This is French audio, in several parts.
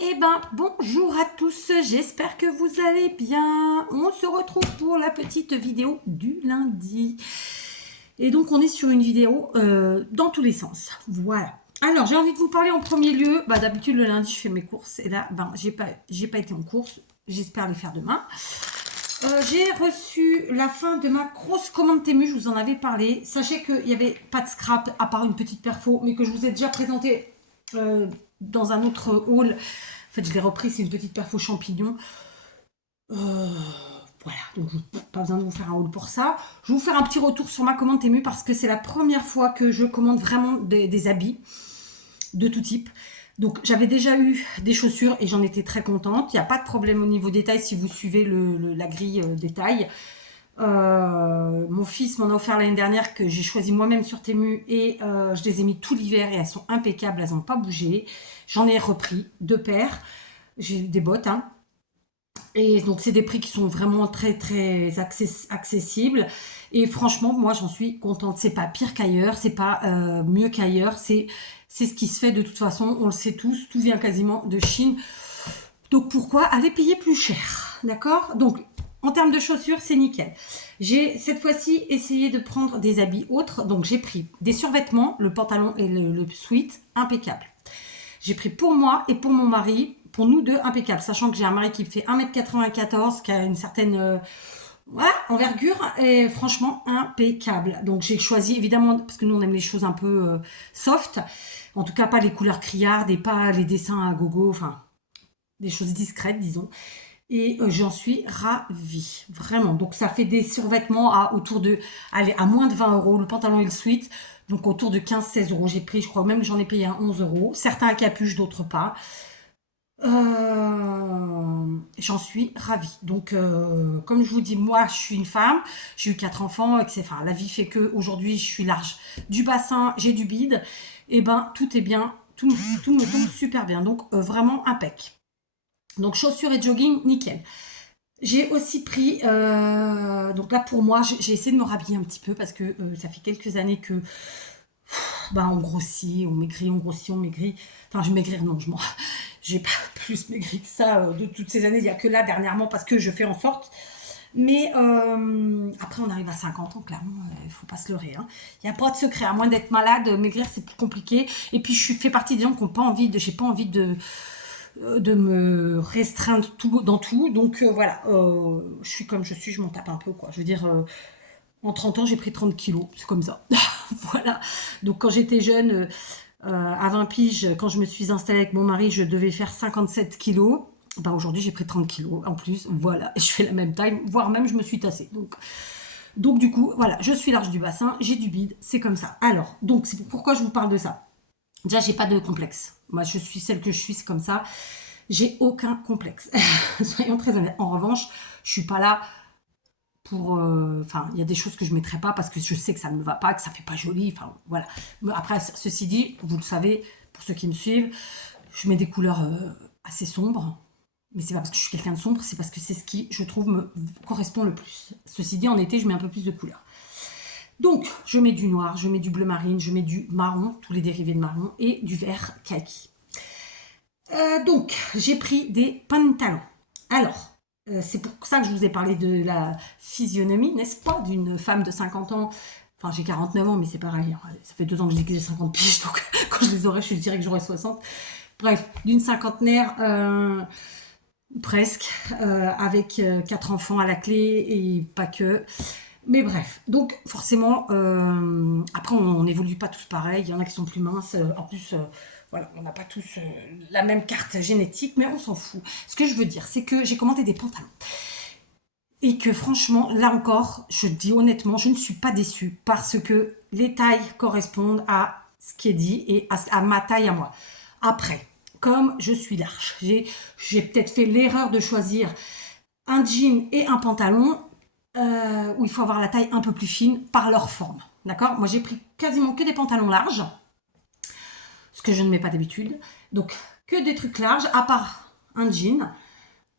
Eh ben, bonjour à tous, j'espère que vous allez bien. On se retrouve pour la petite vidéo du lundi. Et donc, on est sur une vidéo dans tous les sens. Voilà. Alors, j'ai envie de vous parler en premier lieu. D'habitude, le lundi, je fais mes courses. Et là, j'ai pas été en course. J'espère les faire demain. J'ai reçu la fin de ma grosse commande Temu, je vous en avais parlé. Sachez qu'il n'y avait pas de scrap à part une petite perfo, mais que je vous ai déjà présenté dans un autre haul. En fait, je l'ai repris, c'est une petite perfo champignon. Euh, voilà, donc pas besoin de vous faire un haul pour ça. Je vais vous faire un petit retour sur ma commande Temu parce que c'est la première fois que je commande vraiment des habits de tout type. Donc j'avais déjà eu des chaussures et j'en étais très contente. Il n'y a pas de problème au niveau des tailles si vous suivez la grille des tailles. Mon fils m'en a offert l'année dernière que j'ai choisi moi-même sur Temu et je les ai mis tout l'hiver et elles sont impeccables, elles n'ont pas bougé. J'en ai repris 2 paires. J'ai des bottes, hein. Et donc c'est des prix qui sont vraiment très très accessibles. Et franchement, moi j'en suis contente. C'est pas pire qu'ailleurs, c'est pas mieux qu'ailleurs. C'est ce qui se fait de toute façon. On le sait tous. Tout vient quasiment de Chine. Donc pourquoi aller payer plus cher, d'accord? Donc en termes de chaussures, c'est nickel. J'ai cette fois-ci essayé de prendre des habits autres. Donc j'ai pris des survêtements, le pantalon et le sweat, impeccable. J'ai pris pour moi et pour mon mari, pour nous deux, impeccable. Sachant que j'ai un mari qui fait 1,94 m, qui a une certaine voilà, envergure, et franchement impeccable. Donc j'ai choisi évidemment, parce que nous on aime les choses un peu soft, en tout cas pas les couleurs criardes et pas les dessins à gogo, enfin des choses discrètes disons. Et j'en suis ravie, vraiment. Donc ça fait des survêtements à autour de, allez, à moins de 20 euros, le pantalon et le sweat. Donc autour de 15-16 euros. J'ai pris, je crois même que j'en ai payé un 11 euros. Certains à capuche, d'autres pas. J'en suis ravie. Donc, comme je vous dis, moi, je suis une femme. J'ai eu 4 enfants. Enfin, la vie fait que aujourd'hui, je suis large. Du bassin, j'ai du bide. Et ben, tout est bien. Tout me tombe super bien. Donc, vraiment impec. Donc, chaussures et jogging, nickel. J'ai aussi pris, donc là pour moi, j'ai essayé de me rhabiller un petit peu parce que ça fait quelques années que on grossit, on maigrit, on grossit, on maigrit. Enfin, je maigrir, non, j'ai pas plus maigri que ça de toutes ces années. Il y a que là dernièrement parce que je fais en sorte. Mais après, on arrive à 50 ans, clairement, il faut pas se leurrer, hein. Il n'y a pas de secret, à moins d'être malade, maigrir c'est plus compliqué. Et puis je fais partie des gens qui n'ont pas envie j'ai pas envie de me restreindre tout, dans tout. Donc voilà, je suis comme je suis, je m'en tape un peu, quoi. Je veux dire, en 30 ans, j'ai pris 30 kilos, c'est comme ça. Voilà. Donc quand j'étais jeune, à 20 piges, quand je me suis installée avec mon mari, je devais faire 57 kilos. Aujourd'hui, j'ai pris 30 kilos en plus. Voilà, je fais la même taille, voire même je me suis tassée. Donc du coup, voilà, je suis large du bassin, j'ai du bide, c'est comme ça. Alors, donc c'est pourquoi je vous parle de ça. Déjà, j'ai pas de complexe. Moi, je suis celle que je suis, c'est comme ça. J'ai aucun complexe. Soyons très honnêtes. En revanche, je suis pas là pour. Enfin, il y a des choses que je mettrai pas parce que je sais que ça ne me va pas, que ça fait pas joli. Enfin, voilà. Mais après, ceci dit, vous le savez, pour ceux qui me suivent, je mets des couleurs assez sombres. Mais c'est pas parce que je suis quelqu'un de sombre, c'est parce que c'est ce qui, je trouve, me correspond le plus. Ceci dit, en été, je mets un peu plus de couleurs. Donc, je mets du noir, je met du bleu marine, je mets du marron, tous les dérivés de marron, et du vert kaki. Donc, j'ai pris des pantalons. Alors, c'est pour ça que je vous ai parlé de la physionomie, n'est-ce pas, d'une femme de 50 ans. Enfin, j'ai 49 ans, mais c'est pareil, hein. Ça fait 2 ans que je dis que j'ai 50 piges, donc quand je les aurai, je dirais que j'aurai 60. Bref, d'une cinquantenaire, presque, avec 4 enfants à la clé, et pas que. Mais bref, donc forcément, après on n'évolue pas tous pareil, il y en a qui sont plus minces, en plus, voilà, on n'a pas tous la même carte génétique, mais on s'en fout. Ce que je veux dire, c'est que j'ai commandé des pantalons. Et que franchement, là encore, je dis honnêtement, je ne suis pas déçue parce que les tailles correspondent à ce qui est dit et à ma taille à moi. Après, comme je suis large, j'ai peut-être fait l'erreur de choisir un jean et un pantalon où il faut avoir la taille un peu plus fine par leur forme. D'accord? Moi, j'ai pris quasiment que des pantalons larges, ce que je ne mets pas d'habitude. Donc, que des trucs larges, à part un jean,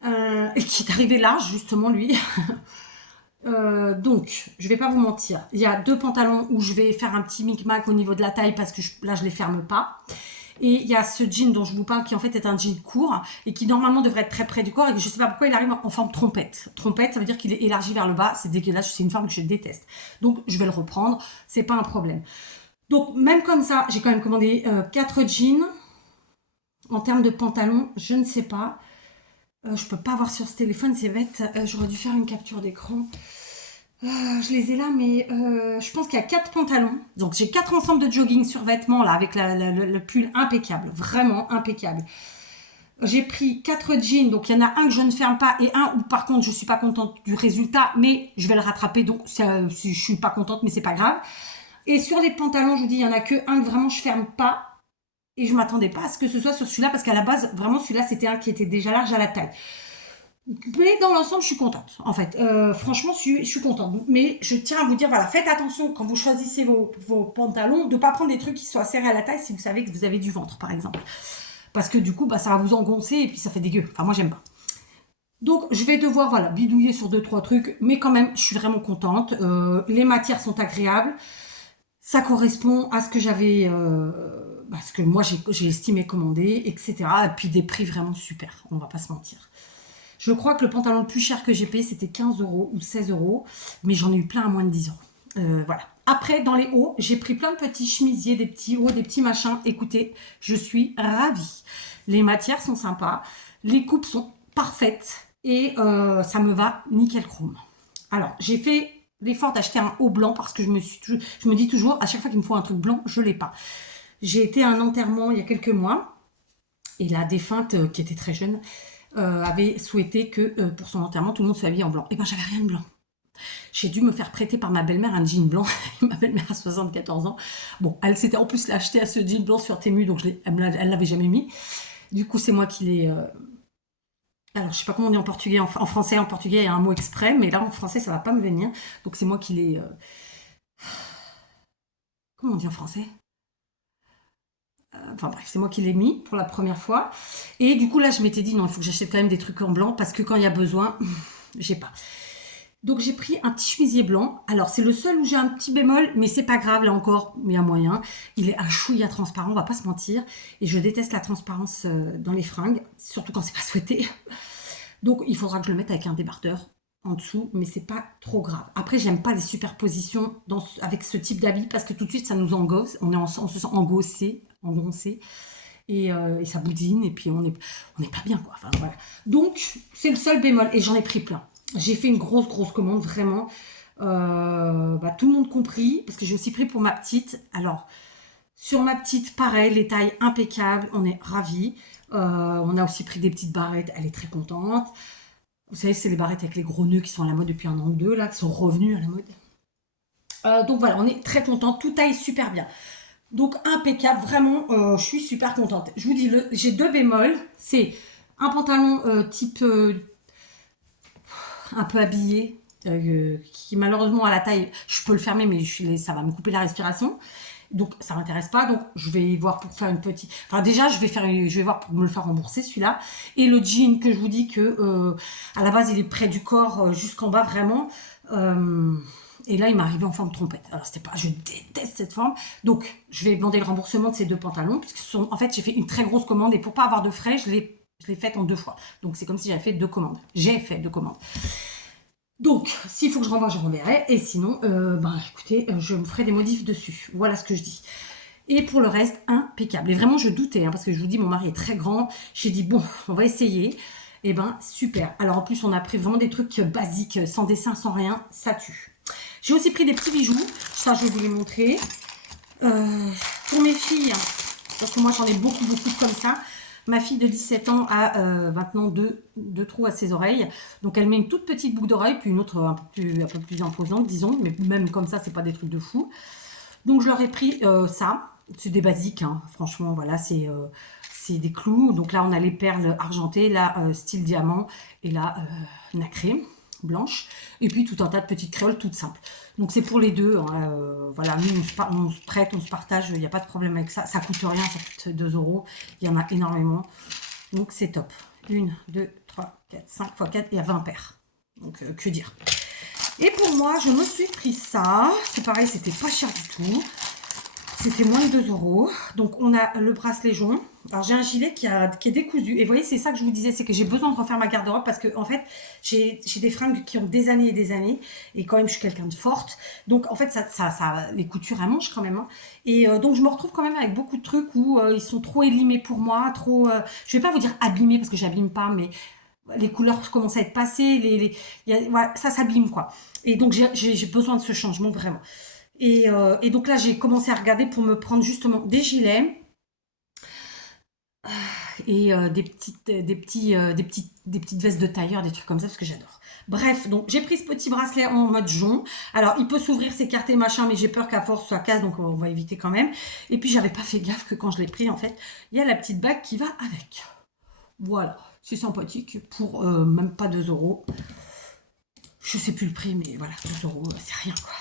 et qui est arrivé large, justement, lui. Donc, je vais pas vous mentir. Il y a 2 pantalons où je vais faire un petit micmac au niveau de la taille parce que là, je les ferme pas. Et il y a ce jean dont je vous parle qui en fait est un jean court et qui normalement devrait être très près du corps et que je sais pas pourquoi il arrive en forme trompette. Trompette, ça veut dire qu'il est élargi vers le bas. C'est dégueulasse, c'est une forme que je déteste. Donc je vais le reprendre, c'est pas un problème. Donc même comme ça, j'ai quand même commandé 4 jeans. En termes de pantalons, je ne sais pas. Je peux pas voir sur ce téléphone, c'est bête. J'aurais dû faire une capture d'écran. Je les ai là, mais je pense qu'il y a 4 pantalons. Donc j'ai 4 ensembles de jogging sur vêtements là, avec le pull impeccable, vraiment impeccable. J'ai pris 4 jeans, donc il y en a un que je ne ferme pas et un où par contre je suis pas contente du résultat, mais je vais le rattraper, donc je suis pas contente, mais c'est pas grave. Et sur les pantalons, je vous dis, il y en a que un que vraiment je ferme pas. Et je m'attendais pas à ce que ce soit sur celui-là, parce qu'à la base, vraiment celui-là, c'était un qui était déjà large à la taille. Mais dans l'ensemble, je suis contente. En fait, franchement, je suis contente. Mais je tiens à vous dire, voilà, faites attention quand vous choisissez vos pantalons, de ne pas prendre des trucs qui soient serrés à la taille si vous savez que vous avez du ventre, par exemple. Parce que du coup, bah, ça va vous engoncer et puis ça fait dégueu. Enfin, moi, j'aime pas. Donc, je vais devoir, voilà, bidouiller sur 2-3 trucs. Mais quand même, je suis vraiment contente. Les matières sont agréables. Ça correspond à ce que j'avais... ce que moi, j'ai estimé commander, etc. Et puis des prix vraiment super. On va pas se mentir. Je crois que le pantalon le plus cher que j'ai payé, c'était 15 € ou 16 €. Mais j'en ai eu plein à moins de 10 €. Voilà. Après, dans les hauts, j'ai pris plein de petits chemisiers, des petits hauts, des petits machins. Écoutez, je suis ravie. Les matières sont sympas. Les coupes sont parfaites. Et ça me va nickel chrome. Alors, j'ai fait l'effort d'acheter un haut blanc parce que je me dis toujours, à chaque fois qu'il me faut un truc blanc, je l'ai pas. J'ai été à un enterrement il y a quelques mois. Et la défunte, qui était très jeune, avait souhaité que pour son enterrement, tout le monde soit habillé en blanc. Et ben, j'avais rien de blanc. J'ai dû me faire prêter par ma belle-mère un jean blanc. Ma belle-mère a 74 ans. Bon, elle s'était en plus acheté à ce jean blanc sur Temu, donc elle l'avait jamais mis. Du coup, c'est moi qui l'ai... Alors, je sais pas comment on dit en portugais. En français, en portugais, il y a un mot exprès, mais là, en français, ça va pas me venir. Donc, c'est moi qui l'ai... Comment on dit en français? Enfin bref, c'est moi qui l'ai mis pour la première fois. Et du coup, là, je m'étais dit, non, il faut que j'achète quand même des trucs en blanc, parce que quand il y a besoin, j'ai pas. Donc j'ai pris un petit chemisier blanc. Alors c'est le seul où j'ai un petit bémol, mais c'est pas grave, là encore, il y a moyen. Il est un chouïa transparent, on va pas se mentir. Et je déteste la transparence dans les fringues, surtout quand c'est pas souhaité. Donc il faudra que je le mette avec un débardeur en dessous, mais c'est pas trop grave. Après, j'aime pas les superpositions avec ce type d'habit, parce que tout de suite, ça nous engosse. On se sent engoncé. Et ça boudine, et puis on n'est pas bien, quoi. Enfin, voilà. Donc, c'est le seul bémol, et j'en ai pris plein. J'ai fait une grosse commande, vraiment. Tout le monde compris, parce que j'ai aussi pris pour ma petite. Alors, sur ma petite, pareil, les tailles impeccables, on est ravis. On a aussi pris des petites barrettes, elle est très contente. Vous savez, c'est les barrettes avec les gros nœuds qui sont à la mode depuis 1 an ou 2, là, qui sont revenus à la mode. Donc voilà, on est très contents, tout taille super bien. Donc impeccable, vraiment, je suis super contente. Je vous dis, j'ai 2 bémols. C'est un pantalon type un peu habillé, qui malheureusement à la taille, je peux le fermer, mais ça va me couper la respiration. Donc ça m'intéresse pas, donc je vais voir pour faire une petite... Enfin déjà, je vais voir pour me le faire rembourser, celui-là. Et le jean que je vous dis que à la base, il est près du corps, jusqu'en bas, vraiment. Et là, il m'est arrivé en forme trompette. Alors, c'était pas... Je déteste cette forme. Donc, je vais demander le remboursement de ces 2 pantalons. Puisque en fait, j'ai fait une très grosse commande. Et pour pas avoir de frais, je l'ai faite en 2 fois. Donc, c'est comme si j'avais fait 2 commandes. J'ai fait 2 commandes. Donc, s'il faut que je renvoie, je renverrai. Et sinon, écoutez, je me ferai des modifs dessus. Voilà ce que je dis. Et pour le reste, impeccable. Et vraiment, je doutais. Parce que je vous dis, mon mari est très grand. J'ai dit, bon, on va essayer. Et ben, super. Alors, en plus, on a pris vraiment des trucs basiques, sans dessin, sans rien. Ça tue. J'ai aussi pris des petits bijoux, ça je vais vous les montrer. Pour mes filles, parce que moi j'en ai beaucoup comme ça. Ma fille de 17 ans a maintenant deux trous à ses oreilles. Donc elle met une toute petite boucle d'oreille, puis une autre un peu plus imposante, disons. Mais même comme ça, c'est pas des trucs de fou. Donc je leur ai pris ça. C'est des basiques, hein. Franchement, voilà, c'est des clous. Donc là, on a les perles argentées, là, style diamant, et là, nacré. Blanche, et puis tout un tas de petites créoles toutes simples. Donc c'est pour les deux, hein, voilà, nous on se prête, on se partage, il n'y a pas de problème avec ça, ça coûte rien, ça coûte 2 €, il y en a énormément, donc c'est top. 1, 2, 3, 4, 5 x 4, il y a 20 paires, donc que dire. Et pour moi, je me suis pris ça, c'est pareil, c'était pas cher du tout. C'était moins de 2 euros. Donc, on a le bracelet jaune. Alors, j'ai un gilet qui est décousu. Et vous voyez, c'est ça que je vous disais, c'est que j'ai besoin de refaire ma garde-robe parce que, en fait, j'ai des fringues qui ont des années et des années. Et quand même, je suis quelqu'un de forte. Donc, en fait, les coutures, elles mangent quand même, hein. Et donc, je me retrouve quand même avec beaucoup de trucs où ils sont trop élimés pour moi. Trop, je vais pas vous dire abîmés parce que j'abîme pas, mais les couleurs commencent à être passées. Voilà, ça s'abîme, quoi. Et donc, j'ai besoin de ce changement, vraiment. Et donc là, j'ai commencé à regarder pour me prendre justement des gilets et des petites vestes de tailleur, des trucs comme ça, parce que j'adore. Bref, donc j'ai pris ce petit bracelet en mode jaune. Alors, il peut s'ouvrir, s'écarter, machin, mais j'ai peur qu'à force ça casse, donc on va éviter quand même. Et puis, j'avais pas fait gaffe que quand je l'ai pris, en fait, il y a la petite bague qui va avec. Voilà, c'est sympathique pour même pas 2 euros. Je sais plus le prix, mais voilà, 2 euros, c'est rien, quoi.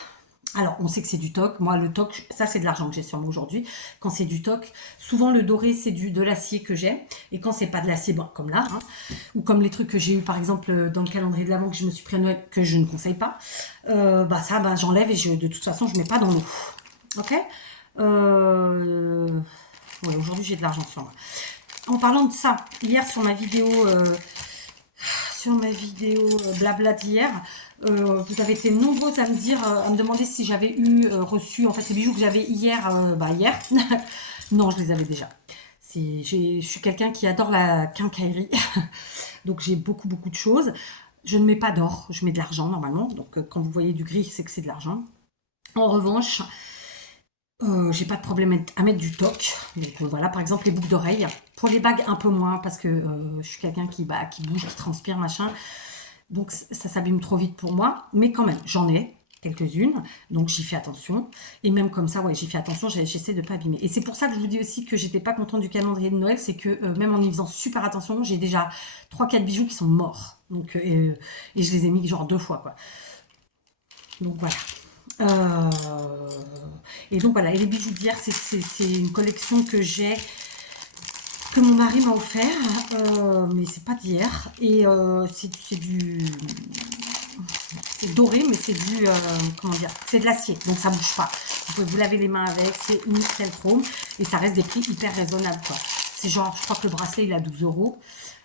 Alors, on sait que c'est du toc. Moi, le toc, ça, c'est de l'argent que j'ai sur moi aujourd'hui. Quand c'est du toc, souvent le doré, c'est de l'acier que j'ai. Et quand c'est pas de l'acier, bon, comme là, hein, ou comme les trucs que j'ai eu, par exemple, dans le calendrier de l'Avent que je me suis pris à Noël, que je ne conseille pas, j'enlève et de toute façon, je mets pas dans l'eau. Ok. Ouais, aujourd'hui, j'ai de l'argent sur moi. En parlant de ça, hier sur ma vidéo blabla d'hier, vous avez été nombreux à me dire, à me demander si j'avais reçu en fait les bijoux que j'avais hier. Hier. Non, je les avais déjà. Je suis quelqu'un qui adore la quincaillerie, donc j'ai beaucoup de choses. Je ne mets pas d'or, je mets de l'argent normalement. Donc quand vous voyez du gris, c'est que c'est de l'argent. En revanche, j'ai pas de problème à mettre du toc. Donc voilà, par exemple les boucles d'oreilles. Pour les bagues, un peu moins parce que je suis quelqu'un qui bouge, qui transpire, machin. Donc ça s'abîme trop vite pour moi. Mais quand même, j'en ai quelques-unes. Donc j'y fais attention. Et même comme ça, ouais, j'y fais attention. J'essaie de pas abîmer. Et c'est pour ça que je vous dis aussi que j'étais pas contente du calendrier de Noël. C'est que même en y faisant super attention, j'ai déjà 3-4 bijoux qui sont morts. Donc, et je les ai mis genre 2 fois, quoi. Donc voilà. Et donc voilà, et les bijoux d'hier, c'est une collection que mon mari m'a offert, mais c'est pas d'hier. Et c'est doré, mais c'est comment dire, c'est de l'acier, donc ça bouge pas. Vous pouvez vous laver les mains avec, c'est nickel chrome, et ça reste des prix hyper raisonnables, quoi. C'est genre, je crois que le bracelet, il a 12 euros.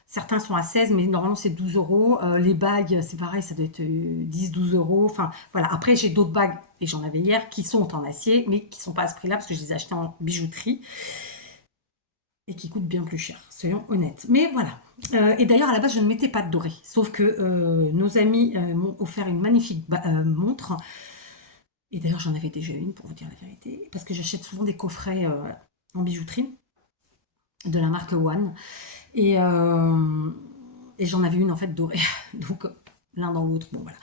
Certains sont à 16, mais normalement c'est 12 euros. Les bagues, c'est pareil, ça doit être 10-12 euros. Enfin, voilà. Après, j'ai d'autres bagues, et j'en avais hier, qui sont en acier, mais qui ne sont pas à ce prix-là, parce que je les ai achetées en bijouterie, et qui coûtent bien plus cher, soyons honnêtes. Mais voilà. Et d'ailleurs, à la base, je ne mettais pas de doré. Sauf que nos amis m'ont offert une magnifique montre. Et d'ailleurs, j'en avais déjà une, pour vous dire la vérité, parce que j'achète souvent des coffrets en bijouterie, de la marque One. Et j'en avais une en fait dorée. Donc l'un dans l'autre, bon voilà.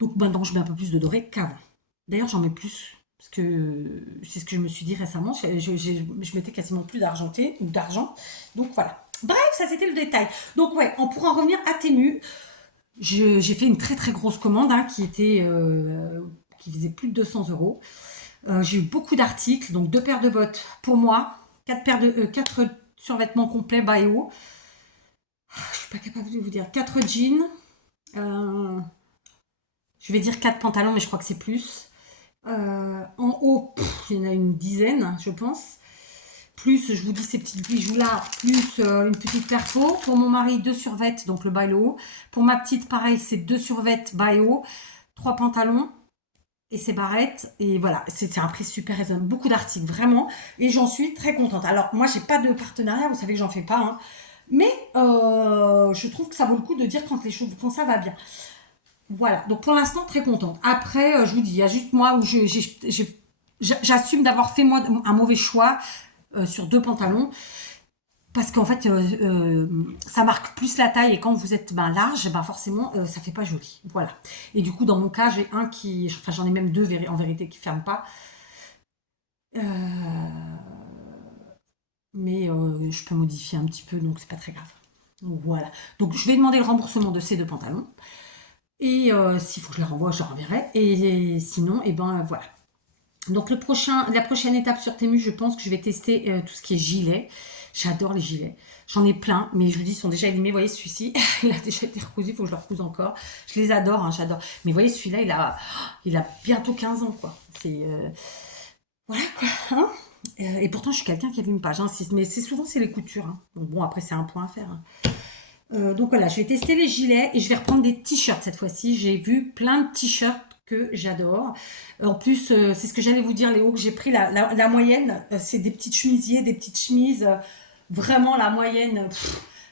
Donc maintenant je mets un peu plus de doré qu'avant. D'ailleurs j'en mets plus, parce que c'est ce que je me suis dit récemment. Je mettais quasiment plus d'argenté ou d'argent. Donc voilà. Bref, ça c'était le détail. Donc ouais, on pourra en revenir à Temu. J'ai fait une très grosse commande hein, qui faisait plus de 200 euros. J'ai eu beaucoup d'articles, donc 2 paires de bottes pour moi, 4 survêtements complets Baeo. Je suis pas capable de vous dire. 4 jeans. Je vais dire 4 pantalons, mais je crois que c'est plus. En haut, il y en a une dizaine, je pense. Plus, je vous dis, ces petites bijoux-là, plus une petite perfo. Pour mon mari, 2 survêtements, donc le bas et le haut. Pour ma petite, pareil, c'est 2 survêtements, bas et haut. 3 pantalons et ses barrettes. Et voilà, c'est un prix super raisonnable. Beaucoup d'articles, vraiment. Et j'en suis très contente. Alors, moi, j'ai pas de partenariat, vous savez que j'en fais pas, hein. Mais je trouve que ça vaut le coup de dire quand ça va bien. Voilà, donc pour l'instant, très contente. Après, je vous dis, il y a juste moi où j'assume d'avoir fait moi un mauvais choix sur 2 pantalons. Parce qu'en fait, ça marque plus la taille et quand vous êtes large, forcément, ça fait pas joli. Voilà. Et du coup, dans mon cas, j'ai enfin j'en ai même 2 en vérité qui ferment pas. Mais je peux modifier un petit peu, donc c'est pas très grave. Donc, voilà. Donc je vais demander le remboursement de ces 2 pantalons. Et s'il faut que je les renvoie, je les renverrai. Et sinon, et ben voilà. Donc la prochaine étape sur Temu, je pense que je vais tester tout ce qui est gilet. J'adore les gilets. J'en ai plein, mais je vous dis, ils sont déjà élimés. Vous voyez, celui-ci, il a déjà été recousu, il faut que je le recouse encore. Je les adore, hein, j'adore. Mais vous voyez, celui-là, il a bientôt 15 ans, quoi. Voilà quoi. Hein. Et pourtant, je suis quelqu'un qui a vu une page, hein, mais c'est souvent c'est les coutures. Hein. Donc bon, après, c'est un point à faire. Hein. Donc voilà, je vais tester les gilets et je vais reprendre des t-shirts cette fois-ci. J'ai vu plein de t-shirts que j'adore. En plus, c'est ce que j'allais vous dire, Léo, que j'ai pris la moyenne. C'est des petites chemisiers, des petites chemises. Vraiment, la moyenne,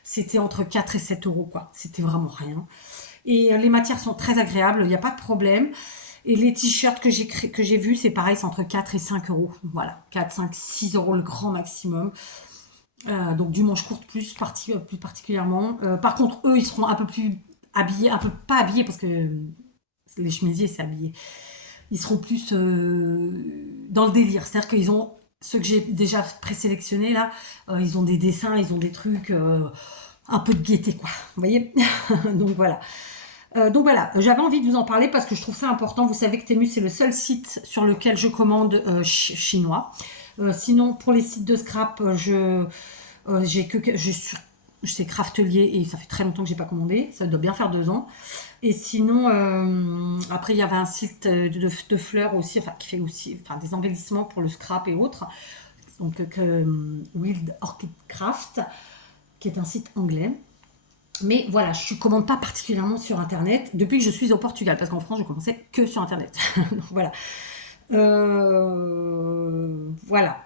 c'était entre 4 et 7 euros, quoi. C'était vraiment rien. Et les matières sont très agréables, il n'y a pas de problème. Et les t-shirts que j'ai vus, c'est pareil, c'est entre 4 et 5 euros. Voilà, 4, 5, 6 euros le grand maximum. Donc du manche courte plus particulièrement. Par contre, eux, ils seront un peu plus habillés, un peu pas habillés parce que les chemisiers, c'est habillé. Ils seront plus dans le délire. C'est-à-dire qu'ils ont, ceux que j'ai déjà présélectionnés là, ils ont des dessins, ils ont des trucs, un peu de gaieté quoi. Vous voyez. Donc voilà, j'avais envie de vous en parler parce que je trouve ça important. Vous savez que Temu, c'est le seul site sur lequel je commande chinois. Sinon, pour les sites de scrap, c'est Craftelier et ça fait très longtemps que j'ai pas commandé. Ça doit bien faire 2 ans. Et sinon, après, il y avait un site de fleurs aussi, enfin, qui fait aussi des embellissements pour le scrap et autres. Donc, Wild Orchid Craft, qui est un site anglais. Mais voilà, je ne commande pas particulièrement sur Internet depuis que je suis au Portugal, parce qu'en France, je commençais que sur Internet. Donc, voilà. Voilà.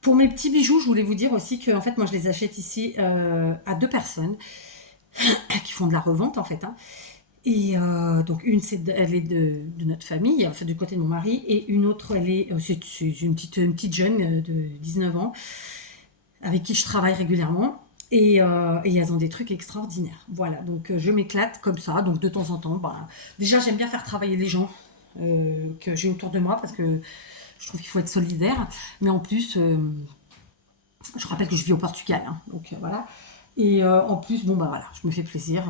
Pour mes petits bijoux, je voulais vous dire aussi que en fait, moi, je les achète ici à 2 personnes qui font de la revente, en fait. Hein. Et donc, une, elle est de notre famille, enfin, du côté de mon mari, et une autre, c'est une petite jeune de 19 ans avec qui je travaille régulièrement. Et elles ont des trucs extraordinaires. Voilà, donc je m'éclate comme ça. Donc de temps en temps, déjà j'aime bien faire travailler les gens que j'ai autour de moi parce que je trouve qu'il faut être solidaire. Mais en plus, je rappelle que je vis au Portugal. Hein, donc voilà. Et en plus, voilà, je me fais plaisir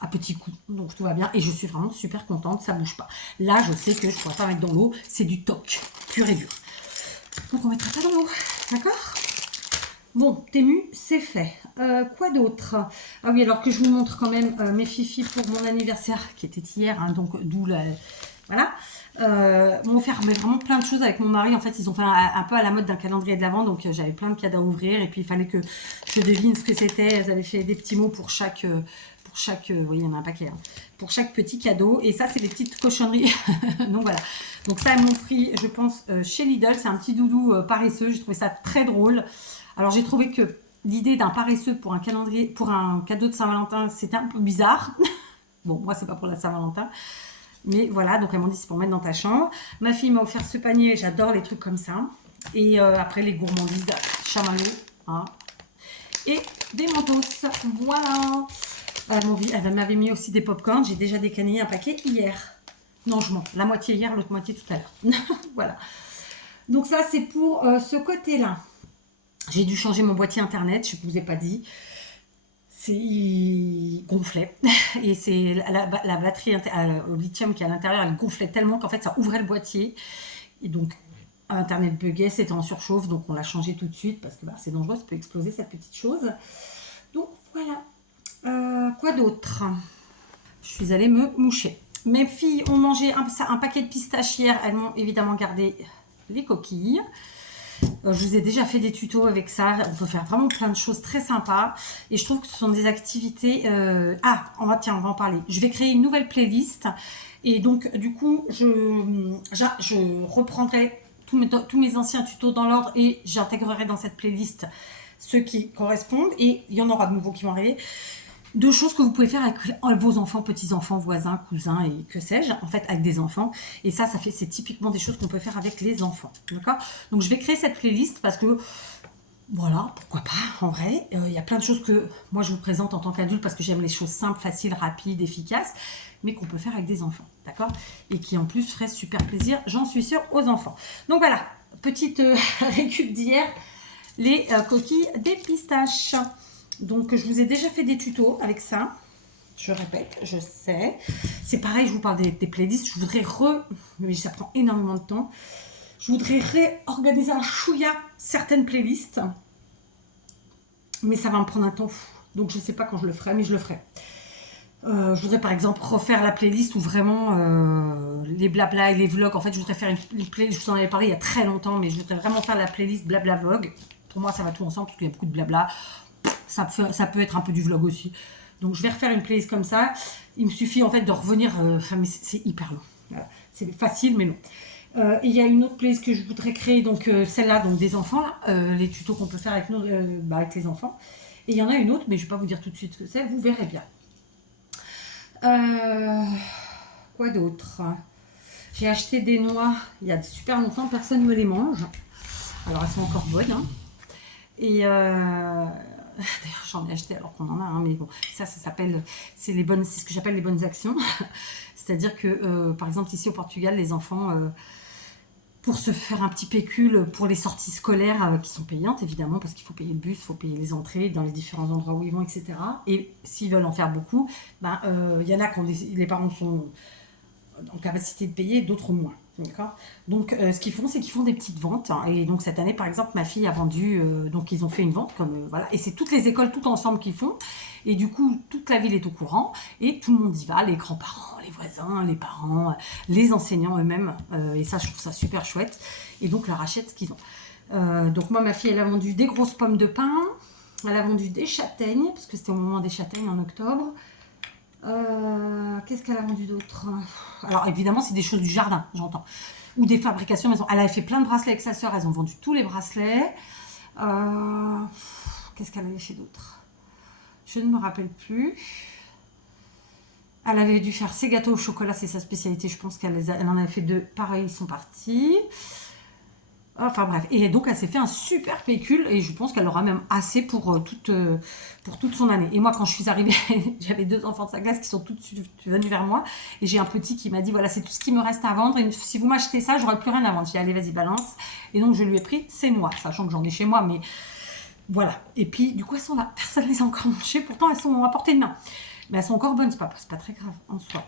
à petits coups. Donc tout va bien. Et je suis vraiment super contente, ça bouge pas. Là, je sais que je ne pourrais pas mettre dans l'eau. C'est du toc, pur et dur. Donc on mettra ça dans l'eau. D'accord ? Bon, Temu, c'est fait. Quoi d'autre? Ah oui, alors que je vous montre quand même mes fifis pour mon anniversaire, qui était hier, hein, donc d'où la... Voilà. On va faire vraiment plein de choses avec mon mari. En fait, ils ont fait un peu à la mode d'un calendrier de l'Avent, donc j'avais plein de cadeaux à ouvrir, et puis il fallait que je devine ce que c'était. Elles avaient fait des petits mots pour chaque... oui, il y en a un paquet. Hein, pour chaque petit cadeau. Et ça, c'est des petites cochonneries. Donc voilà. Donc ça, elles m'ont pris, je pense, chez Lidl. C'est un petit doudou paresseux. J'ai trouvé ça très drôle. Alors j'ai trouvé que l'idée d'un paresseux pour un calendrier, pour un cadeau de Saint-Valentin, c'était un peu bizarre. Bon, moi c'est pas pour la Saint-Valentin, mais voilà. Donc elles m'ont dit c'est pour mettre dans ta chambre. Ma fille m'a offert ce panier, j'adore les trucs comme ça. Et après les gourmandises, chamallow, hein, et des mentos. Voilà. Elle m'avait mis aussi des pop-corn. J'ai déjà décanné un paquet hier. Non, je mens. La moitié hier, l'autre moitié tout à l'heure. Voilà. Donc ça c'est pour ce côté-là. J'ai dû changer mon boîtier internet, je ne vous ai pas dit. Il gonflait. Et c'est la batterie au lithium qui est à l'intérieur, elle gonflait tellement qu'en fait ça ouvrait le boîtier. Et donc internet buguait, c'était en surchauffe, donc on l'a changé tout de suite parce que c'est dangereux, ça peut exploser cette petite chose. Donc voilà. Quoi d'autre? Je suis allée me moucher. Mes filles ont mangé un paquet de pistaches hier, elles m'ont évidemment gardé les coquilles. Je vous ai déjà fait des tutos avec ça. On peut faire vraiment plein de choses très sympas. Et je trouve que ce sont des activités... on va en parler. Je vais créer une nouvelle playlist. Et donc, du coup, je reprendrai tous mes anciens tutos dans l'ordre et j'intégrerai dans cette playlist ceux qui correspondent. Et il y en aura de nouveaux qui vont arriver. 2 choses que vous pouvez faire avec vos enfants, petits-enfants, voisins, cousins et que sais-je, en fait, avec des enfants. Et ça c'est typiquement des choses qu'on peut faire avec les enfants. D'accord? Donc, je vais créer cette playlist parce que, voilà, pourquoi pas, en vrai. Il y a plein de choses que moi, je vous présente en tant qu'adulte parce que j'aime les choses simples, faciles, rapides, efficaces, mais qu'on peut faire avec des enfants. D'accord? Et qui, en plus, feraient super plaisir, j'en suis sûre, aux enfants. Donc, voilà, petite récup d'hier, les coquilles des pistaches. Donc, je vous ai déjà fait des tutos avec ça. Je répète, je sais. C'est pareil, je vous parle des playlists. Je voudrais mais ça prend énormément de temps. Je voudrais réorganiser un chouïa certaines playlists. Mais ça va me prendre un temps fou. Donc, je ne sais pas quand je le ferai, mais je le ferai. Je voudrais par exemple refaire la playlist où vraiment les blabla et les vlogs. En fait, je voudrais faire une playlist. Je vous en avais parlé il y a très longtemps, mais je voudrais vraiment faire la playlist blabla vlog. Pour moi, ça va tout ensemble parce qu'il y a beaucoup de blabla. Ça peut être un peu du vlog aussi. Donc, je vais refaire une playlist comme ça. Il me suffit en fait de revenir. Enfin, mais c'est hyper long. Voilà. C'est facile, mais long. Il y a une autre playlist que je voudrais créer, donc celle-là, donc des enfants, là, les tutos qu'on peut faire avec, avec les enfants. Et il y en a une autre, mais je ne vais pas vous dire tout de suite ce que c'est, vous verrez bien. Quoi d'autre? J'ai acheté des noix il y a super longtemps, personne ne me les mange. Alors elles sont encore bonnes. Hein. Et d'ailleurs j'en ai acheté alors qu'on en a, hein, mais bon, ça s'appelle, c'est ce que j'appelle les bonnes actions. C'est-à-dire que par exemple ici au Portugal, les enfants, pour se faire un petit pécule pour les sorties scolaires qui sont payantes évidemment, parce qu'il faut payer le bus, il faut payer les entrées dans les différents endroits où ils vont, etc. Et s'ils veulent en faire beaucoup, y en a quand les parents sont en capacité de payer, d'autres moins. D'accord. Donc ce qu'ils font, c'est qu'ils font des petites ventes. Hein. Et donc cette année, par exemple, ma fille a vendu, donc ils ont fait une vente comme voilà, et c'est toutes les écoles tout ensemble qui font. Et du coup, toute la ville est au courant et tout le monde y va, les grands-parents, les voisins, les parents, les enseignants eux-mêmes. Et ça, je trouve ça super chouette. Et donc, leur achètent ce qu'ils ont. Donc moi, ma fille, elle a vendu des grosses pommes de pin. Elle a vendu des châtaignes, parce que c'était au moment des châtaignes en octobre. Qu'est-ce qu'elle a vendu d'autre? Alors évidemment c'est des choses du jardin, j'entends, ou des fabrications maison. Elle avait fait plein de bracelets avec sa sœur, elles ont vendu tous les bracelets. Qu'est-ce qu'elle avait fait d'autre? Je ne me rappelle plus. Elle avait dû faire ses gâteaux au chocolat, c'est sa spécialité, je pense elle en avait fait deux, pareil, ils sont partis. Enfin bref, et donc elle s'est fait un super pécule et je pense qu'elle aura même assez pour toute son année. Et moi quand je suis arrivée, j'avais 2 enfants de sa classe qui sont tout de suite venus vers moi et j'ai un petit qui m'a dit voilà c'est tout ce qui me reste à vendre et si vous m'achetez ça j'aurai plus rien à vendre. J'ai dit allez vas-y balance et donc je lui ai pris ces noix, sachant que j'en ai chez moi mais voilà. Et puis du coup elles sont là, personne ne les a encore mangées, pourtant elles sont à portée de main. Mais elles sont encore bonnes, c'est pas très grave en soi.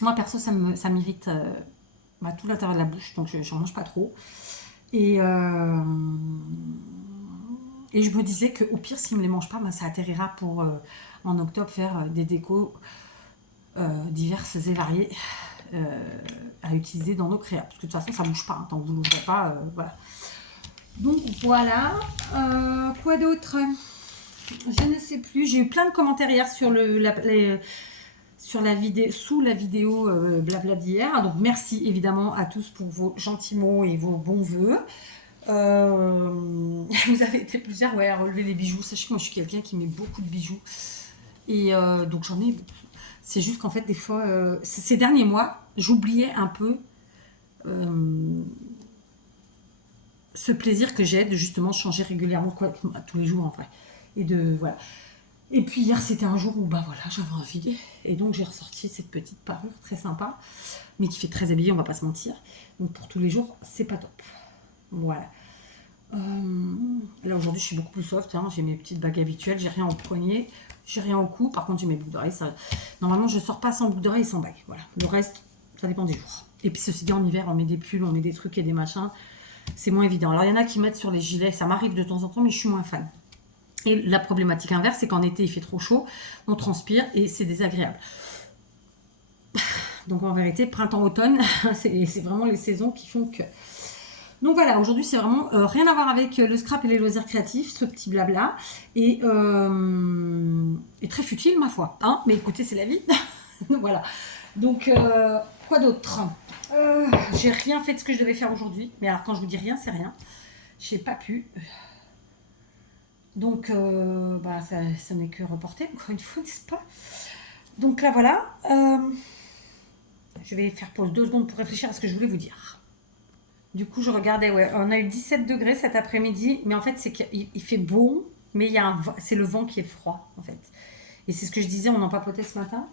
Moi perso ça m'irrite tout l'intérieur de la bouche donc j'en mange pas trop. Et je me disais qu'au pire, s'ils ne me les mangent pas, ça atterrira pour en octobre faire des décos diverses et variées à utiliser dans nos créas. Parce que de toute façon, ça ne bouge pas. Hein, tant que vous ne l'ouvrez pas, voilà. Donc voilà. Quoi d'autre? Je ne sais plus. J'ai eu plein de commentaires hier sur sur la vidéo, sous la vidéo blabla d'hier. Donc merci évidemment à tous pour vos gentils mots et vos bons voeux. Vous avez été plusieurs à relever les bijoux. Sachez que moi je suis quelqu'un qui met beaucoup de bijoux. Et donc j'en ai. C'est juste qu'en fait des fois, ces derniers mois, j'oubliais un peu ce plaisir que j'ai de justement changer régulièrement, quoi, tous les jours en vrai. Et de voilà. Et puis hier, c'était un jour où voilà, j'avais envie. Et donc j'ai ressorti cette petite parure très sympa, mais qui fait très habillée, on va pas se mentir. Donc pour tous les jours, c'est pas top. Voilà. Là aujourd'hui, je suis beaucoup plus soft. Hein. J'ai mes petites bagues habituelles, j'ai rien au poignet, j'ai rien au cou. Par contre, j'ai mes boucles d'oreilles. Normalement, je sors pas sans boucles d'oreilles et sans bagues. Voilà. Le reste, ça dépend des jours. Et puis ceci dit, en hiver, on met des pulls, on met des trucs et des machins. C'est moins évident. Alors il y en a qui mettent sur les gilets, ça m'arrive de temps en temps, mais je suis moins fan. Et la problématique inverse, c'est qu'en été, il fait trop chaud, on transpire et c'est désagréable. Donc en vérité, printemps-automne, c'est vraiment les saisons qui font que... Donc voilà, aujourd'hui, c'est vraiment rien à voir avec le scrap et les loisirs créatifs, ce petit blabla. Et très futile, ma foi. Hein, mais écoutez, c'est la vie. Voilà. Donc, quoi d'autre? J'ai rien fait de ce que je devais faire aujourd'hui. Mais alors, quand je vous dis rien, c'est rien. J'ai pas pu... Donc, ça n'est que reporté, encore une fois, n'est-ce pas? Donc là, voilà. Je vais faire pause 2 secondes pour réfléchir à ce que je voulais vous dire. Du coup, je regardais, ouais, on a eu 17 degrés cet après-midi, mais en fait, c'est qu'il fait beau, mais c'est le vent qui est froid, en fait. Et c'est ce que je disais, on en papotait ce matin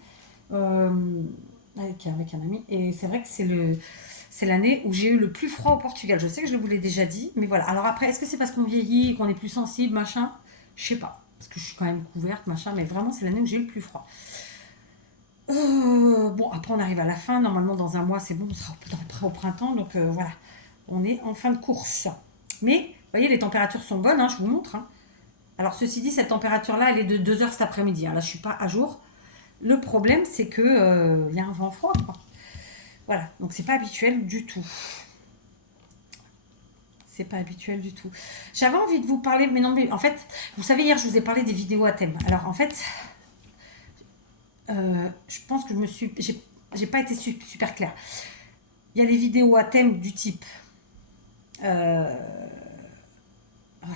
avec un ami, et c'est vrai que c'est l'année où j'ai eu le plus froid au Portugal. Je sais que je vous l'ai déjà dit, mais voilà. Alors après, est-ce que c'est parce qu'on vieillit, qu'on est plus sensible, machin? Je sais pas, parce que je suis quand même couverte, machin, mais vraiment, c'est l'année où j'ai eu le plus froid. Bon, après, on arrive à la fin. Normalement, dans un mois, c'est bon, on sera prêt au printemps, donc voilà. On est en fin de course. Mais, vous voyez, les températures sont bonnes, hein, je vous montre. Hein. Alors, ceci dit, cette température-là, elle est de 2 heures cet après-midi. Hein. Là, je ne suis pas à jour. Le problème, c'est que il y a un vent froid, quoi. Voilà, donc c'est pas habituel du tout. C'est pas habituel du tout. J'avais envie de vous parler, mais non, mais en fait, vous savez, hier, je vous ai parlé des vidéos à thème. Alors, en fait, je pense que j'ai pas été super claire. Il y a les vidéos à thème du type, je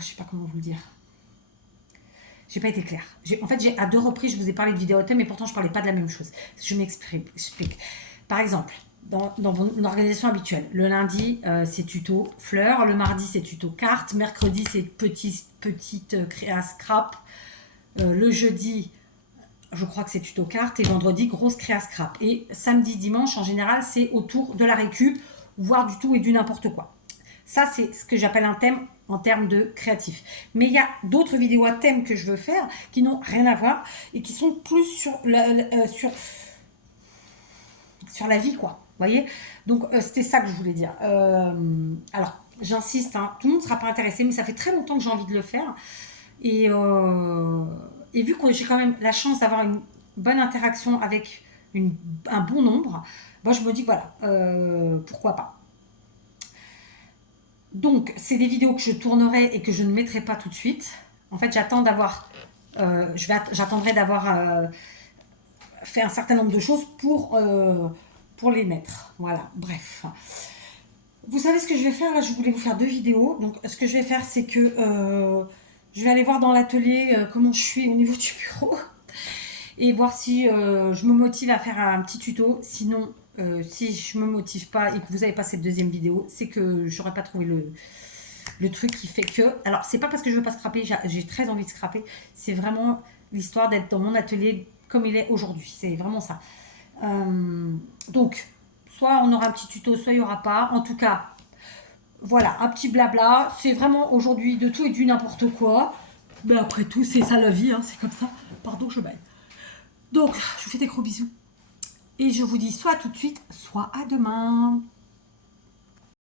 sais pas comment vous le dire. J'ai pas été claire. En fait, à 2 reprises, je vous ai parlé de vidéos à thème, mais pourtant, je parlais pas de la même chose. Je m'explique. Par exemple, dans mon organisation habituelle, le lundi, c'est tuto fleurs, le mardi, c'est tuto cartes, mercredi, c'est petite créa scrap, le jeudi, je crois que c'est tuto cartes, et vendredi, grosse créa scrap. Et samedi, dimanche, en général, c'est autour de la récup, voire du tout et du n'importe quoi. Ça, c'est ce que j'appelle un thème en termes de créatif. Mais il y a d'autres vidéos à thème que je veux faire qui n'ont rien à voir et qui sont plus sur la vie, quoi. Vous voyez? Donc, c'était ça que je voulais dire. Alors, j'insiste, hein, tout le monde ne sera pas intéressé, mais ça fait très longtemps que j'ai envie de le faire. Et vu que j'ai quand même la chance d'avoir une bonne interaction avec un bon nombre, moi, je me dis, voilà, pourquoi pas. Donc, c'est des vidéos que je tournerai et que je ne mettrai pas tout de suite. En fait, j'attendrai d'avoir fait un certain nombre de choses pour les mettre. Voilà, bref. Vous savez ce que je vais faire là? Je voulais vous faire 2 vidéos. Donc, ce que je vais faire, c'est que je vais aller voir dans l'atelier comment je suis au niveau du bureau et voir si je me motive à faire un petit tuto. Sinon, si je me motive pas et que vous n'avez pas cette 2e vidéo, c'est que j'aurais pas trouvé le truc qui fait que... Alors, c'est pas parce que je veux pas scraper, j'ai très envie de scraper. C'est vraiment l'histoire d'être dans mon atelier comme il est aujourd'hui. C'est vraiment ça. Donc, soit on aura un petit tuto, soit il n'y aura pas. En tout cas, voilà, un petit blabla. C'est vraiment aujourd'hui de tout et du n'importe quoi. Mais après tout, c'est ça la vie, hein, c'est comme ça. Pardon, je baille. Donc, je vous fais des gros bisous. Et je vous dis soit à tout de suite, soit à demain.